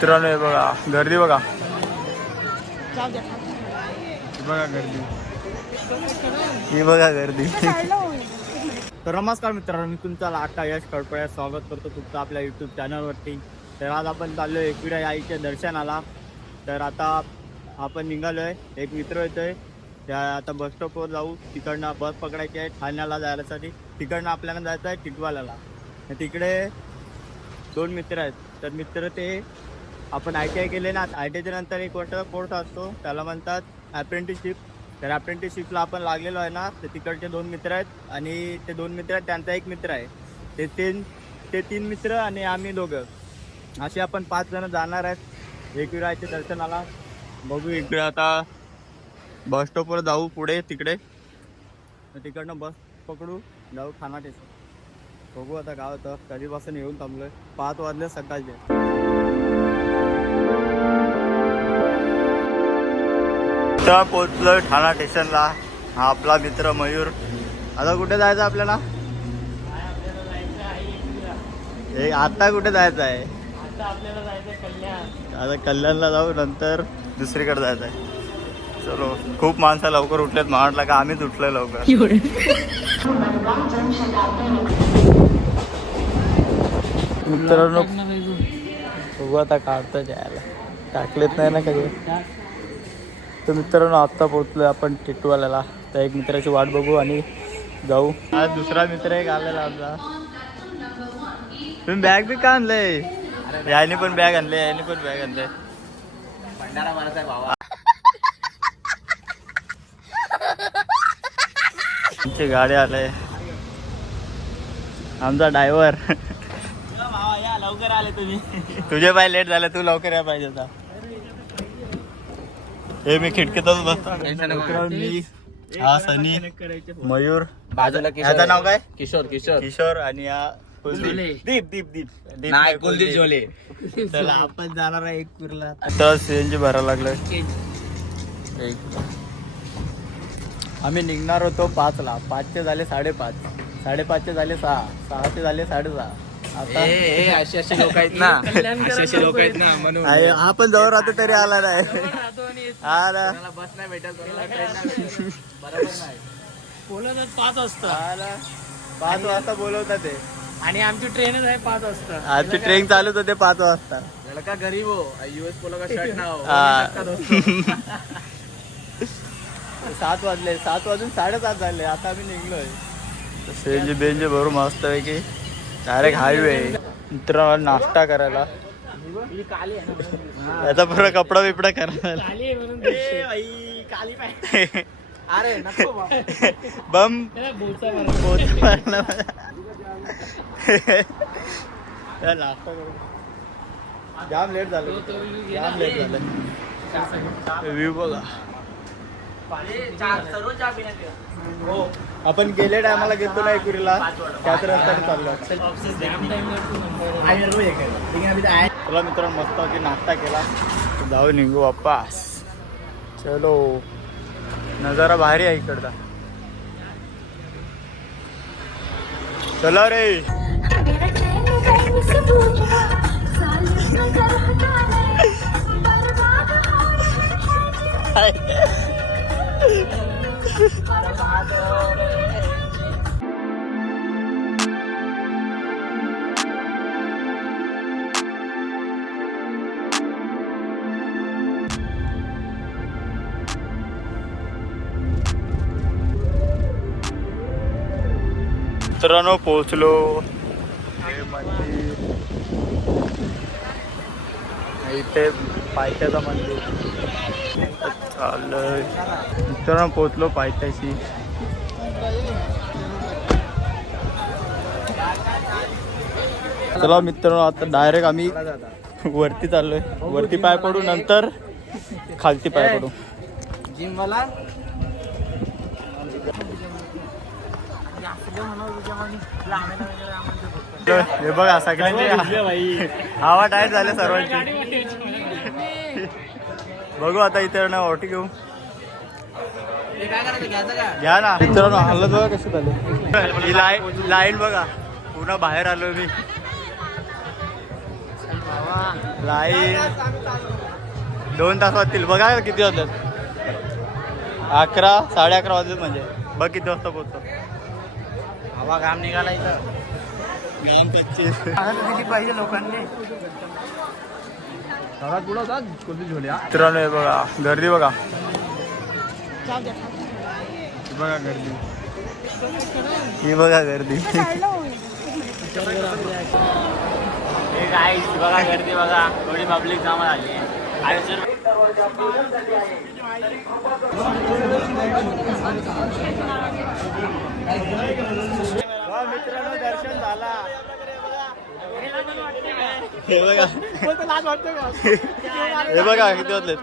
मित्रांनो हे बघा गर्दी बघा, बघा गर्दी, ही बघा गर्दी. तर नमस्कार मित्रांनो, मी तुमचा लाटा यश कडपड्यात स्वागत करतो तुमचं आपल्या यूट्यूब चॅनलवरती. तर आज आपण चाललो एकविरा आईच्या दर्शनाला. तर आता आपण निघालो आहे, एक मित्र येतोय, त्या आता बस स्टॉपवर जाऊ. तिकडनं बस पकडायची आहे ठाण्याला जायसाठी. तिकडनं आपल्याला जायचं आहे टिटवाल्याला. तिकडे दोन मित्र आहेत. तर मित्र ते आपण ITI केले ना, ITIच्या नंतर एक वर्ष कोर्स असतो, त्याला म्हणतात अप्रेंटिसशिप. तर अप्रेंटिसशिपला आपण लागलेलो आहे ना, तर तिकडचे दोन मित्र आहेत आणि ते दोन मित्र आहेत, त्यांचा एक मित्र आहे. ते तीन मित्र आणि आम्ही दोघं, असे आपण 5 जण जाणार आहेत एकविराच्या दर्शनाला. बघू इकडे आता बस स्टॉपवर जाऊ पुढे तिकडे, तर तिकडनं बस पकडू जाऊ ठाणा स्टेशन. बघू आता काय होतं. कधीपासून येऊन थांबलोय, 5 वाजले सकाळचे. तर पोचलोय ठाणा स्टेशनला. हा आपला मित्र मयूर. आता कुठे जायचं आपल्याला? आता कुठे जायचं आहे? आता कल्याणला जाऊ, नंतर दुसरीकडे जायचं आहे. चलो, खूप माणसं लवकर उठलेत, म्हटलं का आम्हीच उठलोय लवकर. मित्रांनो बघू आता काढतं जायला, टाकलेत नाही ना कधी. तर मित्रांनो आत्ता पोहोचलोय आपण टिटवाल्याला. तर एक मित्राची वाट बघू आणि जाऊ. आज दुसरा मित्र एक आलेला आमचा. तुम्ही बॅग बी का आणलंय? याने पण बॅग आणले, याने पण बॅग आणले. भंडारा मारायचा भावा. आमची गाडी आले, आमचा ड्रायव्हर. या लवकर आले तुम्ही. तुझे पाय लेट झाले, तू लवकर या पाहिजे होता. हे मी खिडकीतच बसतो. मी हा सनी, मयूर, बाजूला याचं नाव काय? किशोर. किशोर आणि हा दीप नाही, कुलदीप झोले. चला आपण जाणार आहे एकविरला. आता CNG भरायला लागलोय. आम्ही निघणार होतो 5ला. 5चे झाले 5:30, 5:30चे झाले 6, 6चे झाले 6:30. आता असे लोक आहेत ना, असे लोक आहेत ना, म्हणून हा पण जवळ राहतो तरी आला नाही. आला बस नाही भेटत, बरोबर नाही. बोलवतात 5 वाजता, 5 वाजता बोलवतात ते, आणि आमची ट्रेनच आहे 5 वाजता. आजची ट्रेन चालूच होते 5 वाजता. लड़का गरीब हो, US पोलो का शर्ट ना हो. 7 वाजले, 7 वाजून 7:30 झाले. आता आम्ही निघलोय. CNG बेंजी भरून मस्त आहे की डायरेक्ट हायवे. मित्रांनो नाश्ता करायला, याचा पुरा कपडा बिपडा करायला. अरे नको बम नाश्ता करू. जाम लेट झालं, जाम लेट झालं. व्ह्यू बघा. आपण गेले टायमाला घेतो ना एकविरीला, त्याच रस्त्याने चाललो. चला मित्रांनो मस्त की नाश्ता केला, जाऊ निघू वापस. चलो, नजारा भारी आहे इकडचा. चला रे. मित्रांनो पोहोचलो. हे मंदिर, इथे पायथ्याचं मंदिर चाललंय. मित्रांनो पोहोचलो पायथ्याशी. चला मित्रांनो आता डायरेक्ट आम्ही वरती चाललोय. वरती पाय पडू, नंतर खालती पाय पडू. जिम वाला हे बघा सगळ्यांची हवा टाईट झाले सर्वांची. बघू आता इथे ना ओटी घेऊ. घ्या ना मित्रांनो. हालत बघा कशी झाली. ही लाईन बघा, पुन्हा बाहेर आलोय मी. लाईन 2 तास वाजतील. बघा किती वाजतात. 11 11:30 वाजले म्हणजे. बघ किती वाजता पोहोचतो. हवा घाम निघाला इथं. घाम कच्चे. किती पाहिजे लोकांनी. मित्रांनो हे बघा गर्दी बघा. बघा गर्दी. ही बघा गर्दी. हे काय बघा गर्दी बघा. थोडी पब्लिक जमा झाली आहे. मित्रांनो दर्शन झाला. हे बघा हे बघा किती वाजले.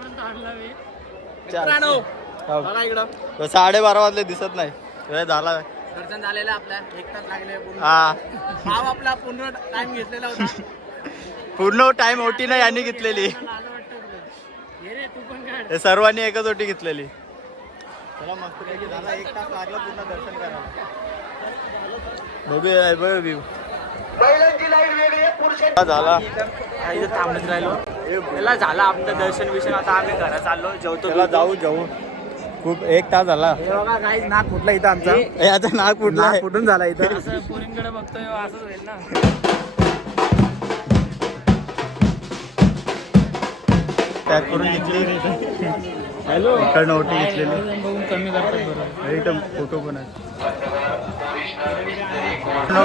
12:30 वाजले दिसत नाही. वेळ झाला. दर्शन झालेलं आपल्या 1 तास लागले. हा भाव आपला पूर्ण टाइम घेतलेला होता. पूर्ण टाइम ओटी नाही यांनी घेतलेली. हे सर्वांनी एकच ओटी घेतलेली. चला मस्त पैकी झाला. 1 तास लागला पूर्ण दर्शन करायला. बघूया बघ व्ह्यू झाला. इथं थांबत राहिलो. त्याला झालं आपलं दर्शन विषय. आता आम्ही घरात चाललो. जेवतो. त्याला जाऊ खूप 1 तास झाला. हे बघा काही नाक फुटला इथं आमचा. याचा नाक फुटला. फुटून झाला इथं. असं पोरींकडे बघतोय असंच होईल ना. पॅक करून घेतली. इकडनं ओटी घेतलेली. बघून कमी करतात बरोबर. इथं फोटो पण आहे.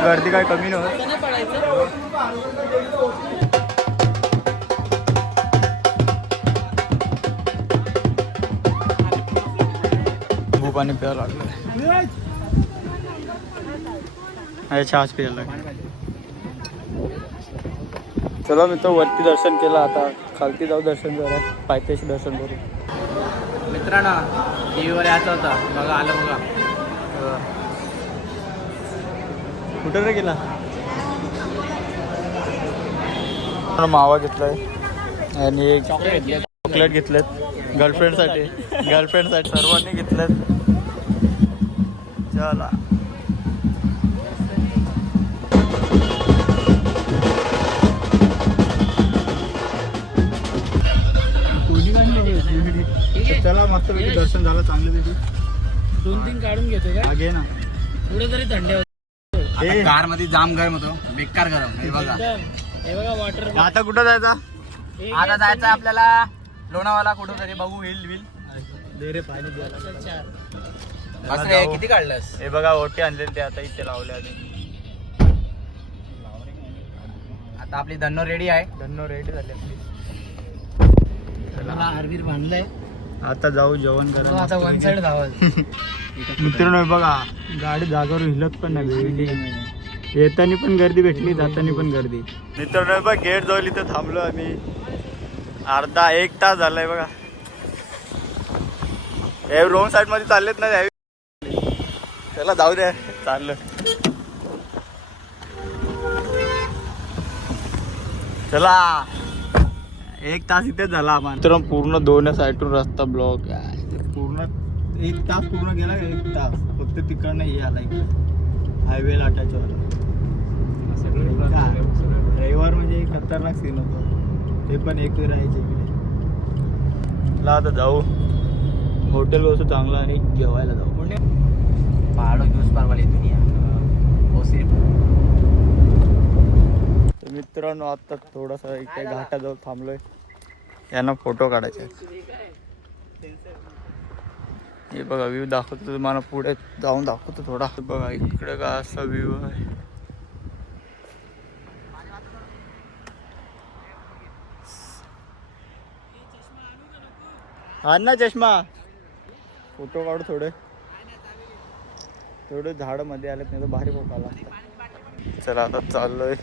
गर्दी काय कमी नव्हती. पाणी प्यायला लागलं. चहाच प्यायला लागला. चला मित्र वरती दर्शन केलं. आता खालती जाऊ दर्शन करा. पायथ्याशी दर्शन करू. मित्रांनो टीव्हीवर यायचं होतं. बघा आलं बघा. कुठे रे गेला. मावा घेतलाय आणि चॉकलेट घेतलेत गर्लफ्रेंडसाठी. सर्वांनी घेतलेत. चला चला मस्त पैकी दर्शन झालं चांगलं पैकी. 2-3 काढून घेतो का. घे ना पुढे तरी थंडी होते. कार मध्ये जाम गरम होतो. बेकार गरम. हे बघा हे बघा वॉटर. आता कुठं जायचा. आता जायचं आपल्याला लोणावाला कुठं तरी बघू. हिल दे रे पाणी. किती काढलंस. हे बघा ओटी आणलेली ते आता इथे लावले. आता आपली धन्नो रेडी आहे. धन्नो रेडी झाले. आरवीर बांधलाय. आता जाऊ जेवण करा. आता 1 साइड धावल. मित्रांनो बघा गाडी जागावर हिलत पण नाही. येताना पण गर्दी भेटली. जाताना पण गर्दी. मित्रांनो बघा गेट जवळ इथं थांबलो आम्ही. अर्धा 1 तास झालाय बघा. हे रोंग साईड मध्ये चाललेत ना. त्याला जाऊ द्या. चाललं चला. 1 तास इथेच झाला आम्हाला. तर पूर्ण 2 साईडून रस्ता ब्लॉक आहे. पूर्ण 1 तास पूर्ण गेला. 1 तास फक्त तिकडनं हे आला इकडे हायवे लाटाच्या रविवार म्हणजे खतरनाक सीन होतो. ते पण एक राहायचे इकडे. आता जाऊ हॉटेल बसू चांगला आणि जेवायला जाऊ. पहाड़ों की उस पार वाली दुनिया. तर मित्रांनो आता थोडासा इकडे घाटाजवळ थांबलोय. यांना फोटो काढायचे. हे बघा व्ह्यू दाखवतो तुम्हाला. पुढे जाऊन दाखवतो थोडा. बघा इकडे का असा व्ह्यू आहे. आण ना चष्मा. फोटो काढू थोडे. थोडे झाड मध्ये आलेत नाही तर भारी फोटो आला असता. चला आता चाललोय.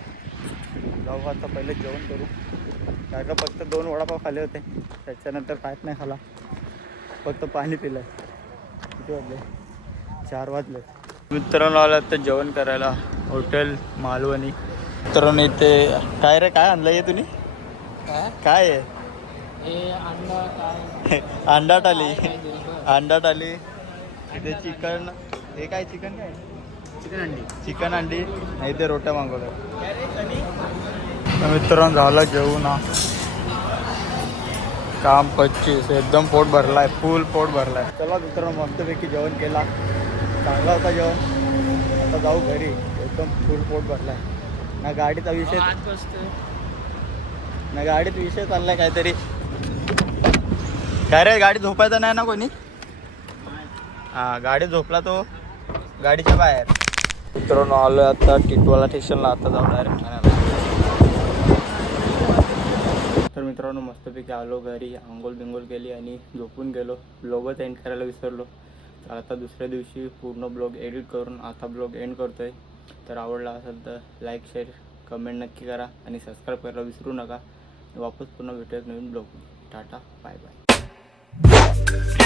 जाऊ आता पहिले जेवण करू. काय का फक्त 2 वडापाव खाले होते. त्याच्यानंतर काहीच नाही खाला. फक्त पाणी पिलं. किती वाजले. 4 वाजले. मित्रांनो आला तर जेवण करायला हॉटेल मालवणी. मित्रांनो इथे काय रे काय आणलं आहे तुम्ही. काय आहे. अंडा टाली. अंडा टाली. इथे चिकन. हे काय चिकन काय. चिकन अंडी. नाही ते रोट्या मागवल्या. मित्रांनो झालं जेवून काम 25 एकदम पोट भरलाय फुल पोट भरलाय. चला मित्रांनो मस्तपैकी जेवण केला चांगला होता जेवण. आता जाऊ घरी एकदम फुल पोट भरलाय. ना गाडीचा विषय ना गाडीत विषय चाललाय काहीतरी. काय रे गाडी झोपायचा नाही ना कोणी. हा गाडी झोपला तो गाडीच्या बाहेर. मित्रांनो आलोय आता टिटवाला स्टेशनला. आता जाऊ डायरेक्ट ठाण्याला. तर मित्रांनो मस्तपैकी आलो घरी आंघोळ बिंगोल केली आणि झोपून गेलो. ब्लॉगच एंड करायला विसरलो. तर आता दुसऱ्या दिवशी पूर्ण ब्लॉग एडिट करून आता ब्लॉग एंड करतोय. तर आवडला असेल तर लाईक शेअर कमेंट नक्की करा आणि सबस्क्राईब करायला विसरू नका. वापस पुन्हा भेटूयात नवीन ब्लॉग. Tata bye bye.